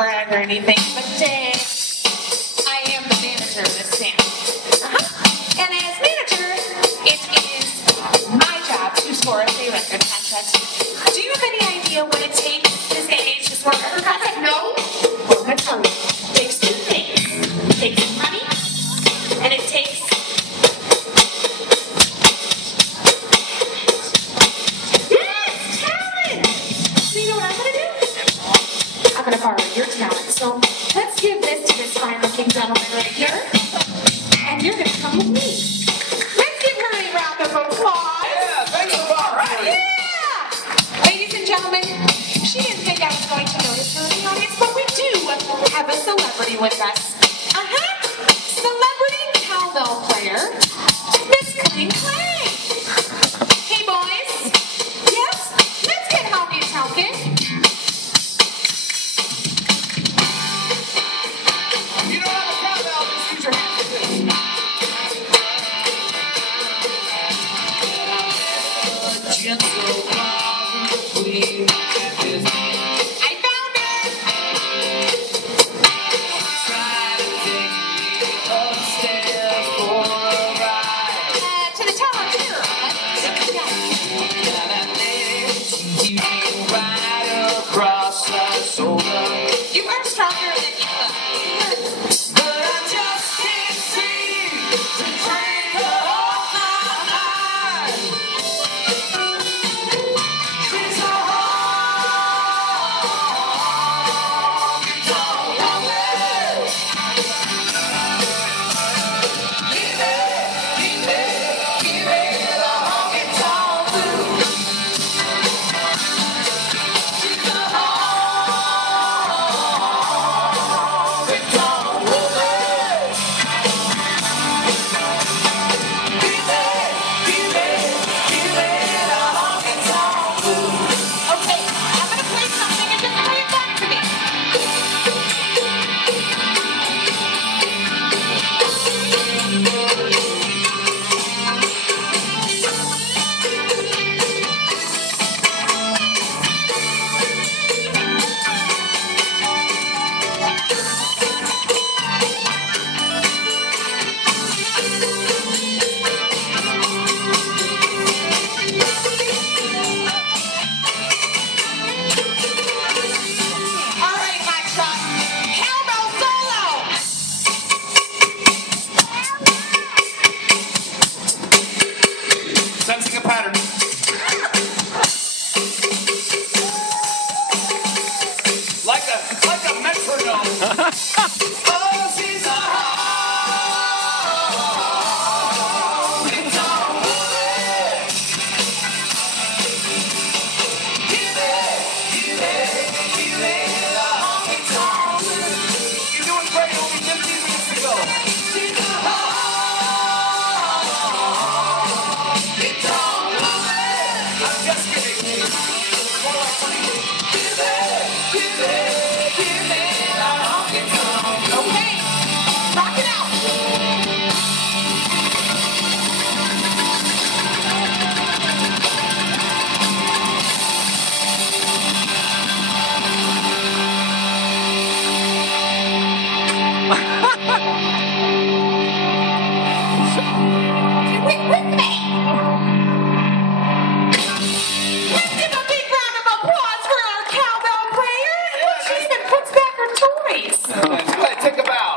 brag or anything, but I am the manager of this band. And as manager, it is my job to score a record contest. Do you have any idea what it takes this day and age to score a record contest? No? Well, I'm going to tell you. It takes two things. It takes money, and it takes... I'm going to borrow your talent. So let's give this to this fine-looking gentleman right here. And you're going to come with me. Let's give her a round of applause. Yeah, thanks a lot. Right? Yeah! Ladies and gentlemen, she didn't think I was going to notice her in the audience, but we do have a celebrity with us. Celebrity cowbell player, Miss Cling Clang. Hey, boys. Yes? Let's get honky tonkin'. You are stronger than you look. But I just can't seem to drink off my mind. She's a honky-tonk woman. Give me the honky-tonk blues. She's a sensing a pattern. Like a metronome. Oh, she's a honky-tonk woman. Give me the honky-tonk blues. You're doing great, only 15 minutes to go. She's a I'm just kidding. Give me that honky-tonk. Okay, rock it out. With me. Let's give a big round of applause for our cowbell player. She even puts back her toys. Take a bow.